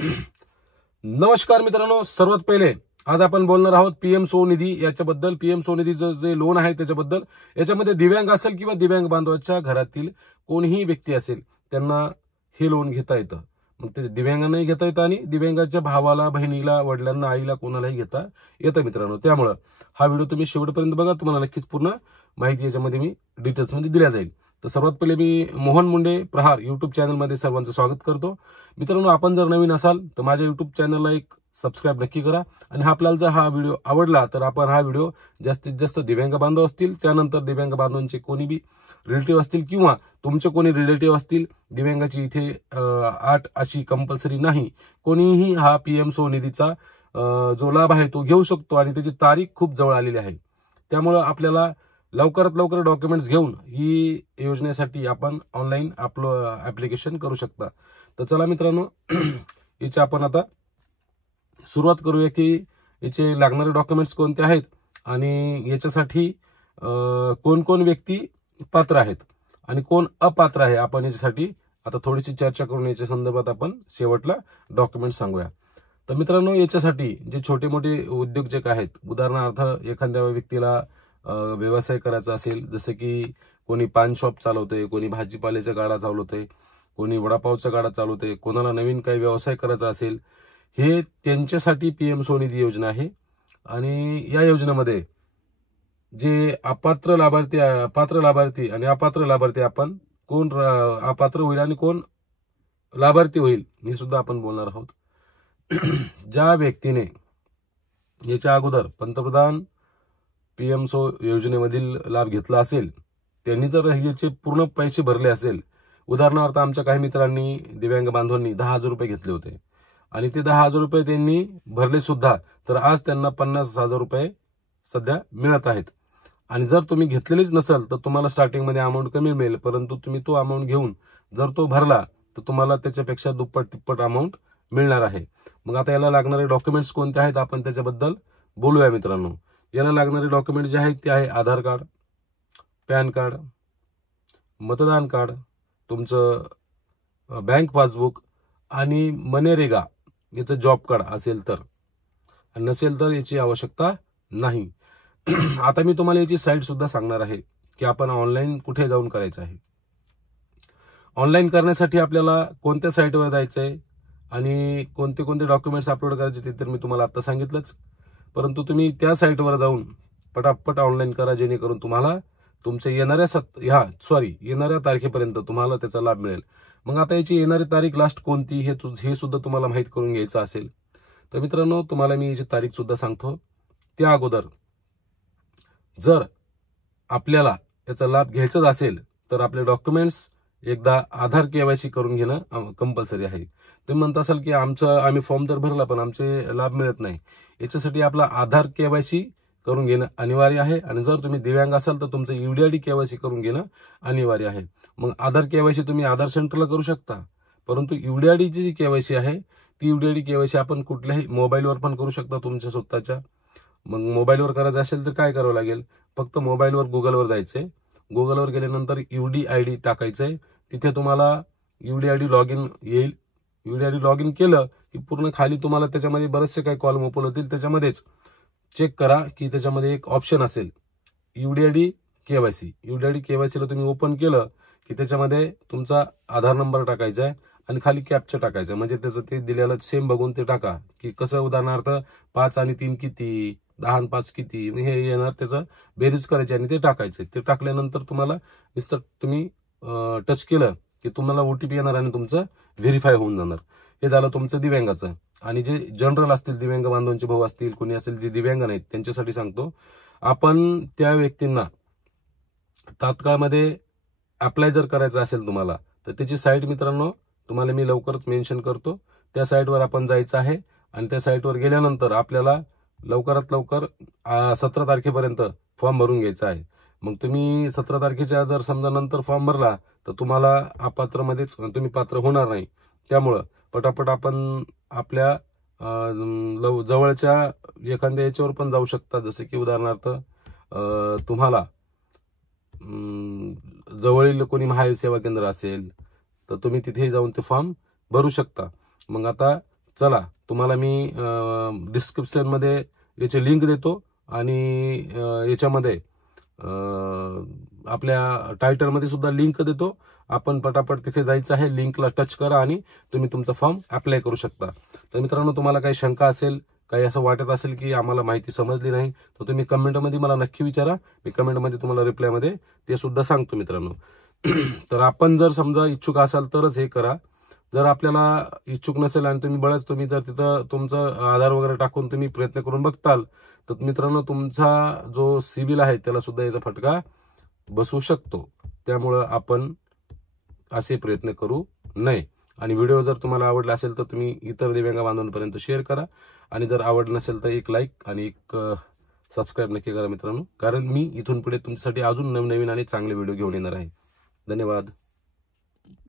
नमस्कार मित्रांनो, सर्वात पहिले आज आपण बोलणार आहोत पीएम स्वनिधी याच्याबद्दल. पीएम स्वनिधीचं जे लोन आहे त्याच्याबद्दल. याच्यामध्ये दिव्यांग असेल किंवा दिव्यांग बांधवाच्या घरातील कोणीही व्यक्ती असेल त्यांना हे लोन घेता येतं. मग ते दिव्यांगांनाही घेता येतं आणि दिव्यांगाच्या भावाला, बहिणीला, वडिलांना, आईला कोणालाही घेता येतं मित्रांनो. त्यामुळे हा व्हिडिओ तुम्ही शेवटपर्यंत बघा, तुम्हाला नक्कीच पूर्ण माहिती याच्यामध्ये मी डिटेल्समध्ये दिल्या जाईल. तर सर्वात पहिले मी मोहन मुंडे प्रहार युट्यूब चॅनलमध्ये सर्वांचं स्वागत करतो. मित्रांनो, आपण जर नवीन असाल तर माझ्या युट्यूब चॅनलला एक सबस्क्राईब नक्की करा. आणि आपल्याला जर हा व्हिडिओ आवडला तर आपण हा व्हिडिओ जास्तीत जास्त दिव्यांग बांधव असतील, त्यानंतर दिव्यांग बांधवांचे कोणी बी रिलेटिव्ह असतील किंवा तुमचे कोणी रिलेटिव्ह असतील, दिव्यांगाची इथे अट अशी कंपल्सरी नाही, कोणीही हा पीएम स्वनिधीचा जो लाभ आहे तो घेऊ शकतो. आणि त्याची तारीख खूप जवळ आलेली आहे. त्यामुळे आपल्याला लवकरात लवकर डॉक्युमेंट्स घेऊन ही योजनेसाठी आपण ऑनलाईन आपलं ऍप्लिकेशन करू शकता. तर चला मित्रांनो, याची आपण आता सुरुवात करूया की याचे लागणारे डॉक्युमेंट्स कोणते आहेत आणि याच्यासाठी कोण कोण व्यक्ती पात्र आहेत आणि कोण अपात्र आहे. आपण याच्यासाठी आता थोडीशी चर्चा करून याच्या संदर्भात आपण शेवटला डॉक्युमेंट सांगूया. तर मित्रांनो, याच्यासाठी जे छोटे मोठे उद्योजक आहेत, उदाहरणार्थ एखाद्या व्यक्तीला व्यवसाय करायचा असेल, जसं की कोणी पान शॉप चालवतोय, कोणी भाजीपाल्याचा गाडा चालवतोय, कोणी वडापावचा गाडा चालवतोय, कोणाला नवीन काही व्यवसाय करायचा असेल, हे त्यांच्यासाठी पीएम स्वनिधी योजना आहे. आणि या योजनेमध्ये जे अपात्र लाभार्थी, पात्र लाभार्थी आणि अपात्र लाभार्थी, आपण कोण अपात्र होईल आणि कोण लाभार्थी होईल हे सुद्धा आपण बोलणार आहोत. ज्या व्यक्तीने याच्या अगोदर पंतप्रधान पीएम स्व योजनेमधील लाभ घेतला असेल, त्यांनी जर याचे पूर्ण पैसे भरले असेल, उदाहरणार्थ आमच्या काही मित्रांनी, दिव्यांग बांधवांनी 10,000 रुपये घेतले होते आणि ते 10,000 रुपये त्यांनी भरले सुद्धा, तर आज त्यांना 50,000 रुपये सध्या मिळत आहेत. आणि जर तुम्ही घेतलेलीच नसेल तर तुम्हाला स्टार्टिंगमध्ये अमाऊंट कमी मिळेल, परंतु तुम्ही तो अमाऊंट घेऊन जर तो भरला तर तुम्हाला त्याच्यापेक्षा दुप्पट तिप्पट अमाऊंट मिळणार आहे. मग आता याला लागणारे डॉक्युमेंट्स कोणते आहेत आपण त्याच्याबद्दल बोलूया मित्रांनो. याला लागणारे डॉक्युमेंट जे आहेत ते आहे आधार कार्ड, पॅन कार्ड, मतदान कार्ड, तुमचं बँक पासबुक आणि मनरेगा याचं जॉब कार्ड असेल तर, नसेल तर याची आवश्यकता नाही. आता मी तुम्हाला याची साईट सुद्धा सांगणार आहे की आपण ऑनलाईन कुठे जाऊन करायचं आहे. ऑनलाईन करण्यासाठी आपल्याला कोणत्या साईटवर जायचंय आणि कोणते कोणते डॉक्युमेंट्स अपलोड करायचे ते तर मी तुम्हाला आता सांगितलंच, परंतु तुम्ही त्या साईटवर जाऊन पटापट ऑनलाईन करा, जेणेकरून तुम्हाला तुमच्या येणाऱ्या तारखेपर्यंत तुम्हाला त्याचा लाभ मिळेल. मग आता याची येणारी तारीख लास्ट कोणती हे सुद्धा तुम्हाला माहित करून घ्यायचं असेल तर मित्रांनो, तुम्हाला मी याची तारीख सुद्धा सांगतो. त्या अगोदर जर आपल्याला याचा लाभ घ्यायचाच असेल तर आपले डॉक्युमेंट्स एकदा आधार केवायसी करून घेणं कंपल्सरी आहे. तुम्ही म्हणत असाल की आम्ही फॉर्म तर भरला पण आमचे लाभ मिळत नाही. याच्यासाठी आपला आधार केवायसी करून घेणं अनिवार्य आहे. आणि जर तुम्ही दिव्यांग असाल तर तुमचं यूडीआयडी केवायसी करून घेणं अनिवार्य आहे. मग आधार केवायसी तुम्ही आधार सेंटरला करू शकता, परंतु यूडीआयडीची जी केवायसी आहे ती यूडीआयडी केवायसी आपण कुठल्याही मोबाईलवर पण करू शकता तुमच्या स्वतःच्या. मग मोबाईलवर करायचं असेल तर काय करावं लागेल, फक्त मोबाईलवर गुगलवर जायचंय. गुगलवर गेल्यानंतर यूडीआयडी टाकायचंय. तिथे तुम्हाला यूडीआयडी लॉग इन येईल. यूडीआयडी लॉग इन केलं की पूर्ण खाली तुम्हाला त्याच्यामध्ये बरेचसे काही कॉलम ओपन होतील. त्याच्यामध्येच चेक करा की त्याच्यामध्ये एक ऑप्शन असेल यूडीआयडी केवायसी. यूडीआयडी केवायसीला तुम्ही ओपन केलं की त्याच्यामध्ये तुमचा आधार नंबर टाकायचा आहे आणि खाली कॅप्चा टाकायचा. म्हणजे त्याचं ते दिलेलं सेम बघून ते टाका की कसं, उदाहरणार्थ 5 आणि 3 किती, 10 आणि 5 किती, हे येणार, त्याचं बेरीज करायची आणि ते टाकायचं. ते टाकल्यानंतर तुम्हाला नुसतं तुम्ही टच केलं की तुम्हाला ओटीपी येणार आणि तुमचं व्हेरीफाय होऊन जाणार. हे झालं तुमचं दिव्यांगाचं. आणि जे जनरल असतील, दिव्यांग बांधवांचे भाऊ असतील, कोणी असेल जे दिव्यांग नाहीत, त्यांच्यासाठी सांगतो, आपण त्या व्यक्तींना तात्काळमध्ये अप्लाय जर करायचं असेल तुम्हाला तर त्याची साईट मित्रांनो तुम्हाला मी लवकरच मेन्शन करतो. त्या साईटवर आपण जायचं आहे आणि त्या साईटवर गेल्यानंतर आपल्याला लवकरात लवकर 17 तारखेपर्यंत फॉर्म भरून घ्यायचा आहे. मग तुम्ही 17 तारखेच्या जर समजा नंतर फॉर्म भरला तर तुम्हाला अपात्रमध्येच तुम्ही पात्र होणार नाही. त्यामुळं पटापट आपण आपल्या जवळच्या एखाद्या याच्यावर पण जाऊ शकता. जसे की उदाहरणार्थ तुम्हाला जवळील कोणी महासेवा केंद्र असेल तर तुम्ही तिथे जाऊन ते फॉर्म भरू शकता. मग आता चला, तुम्हाला मी डिस्क्रिप्शनमध्ये याची लिंक देतो आणि याच्यामध्ये आपल्या टायटलमध्ये सुद्धा लिंक देतो. आपण पटापट तिथे जायचं आहे, लिंकला टच करा आणि तुम्ही तुमचा फॉर्म अप्लाय करू शकता. तर मित्रांनो, तुम्हाला काही शंका असेल, काही असं वाटत असेल की आम्हाला माहिती समजली नाही, तर तुम्ही कमेंटमध्ये मला नक्की विचारा. मी कमेंटमध्ये तुम्हाला रिप्लायमध्ये ते सुद्धा सांगतो मित्रांनो. तर आपण जर समजा इच्छुक असाल तरच हे करा. जर आपल्याला इच्छुक नसेल आणि तुम्ही जर तिथं तुमचं आधार वगैरे टाकून तुम्ही प्रयत्न करून बघताल, तर मित्रांनो तुमचा जो सिबिल आहे त्याला सुद्धा याचा फटका बसू शकतो. त्यामुळं आपण असे प्रयत्न करू नये. आणि व्हिडिओ जर तुम्हाला आवडला असेल तर तुम्ही इतर दिव्यांग बांधवांपर्यंत शेअर करा. आणि जर आवडलं नसेल तर एक लाईक आणि एक सबस्क्राईब नक्की करा मित्रांनो, कारण मी इथून पुढे तुमच्यासाठी अजून नवनवीन आणि चांगले व्हिडिओ घेऊन येणार आहे. धन्यवाद.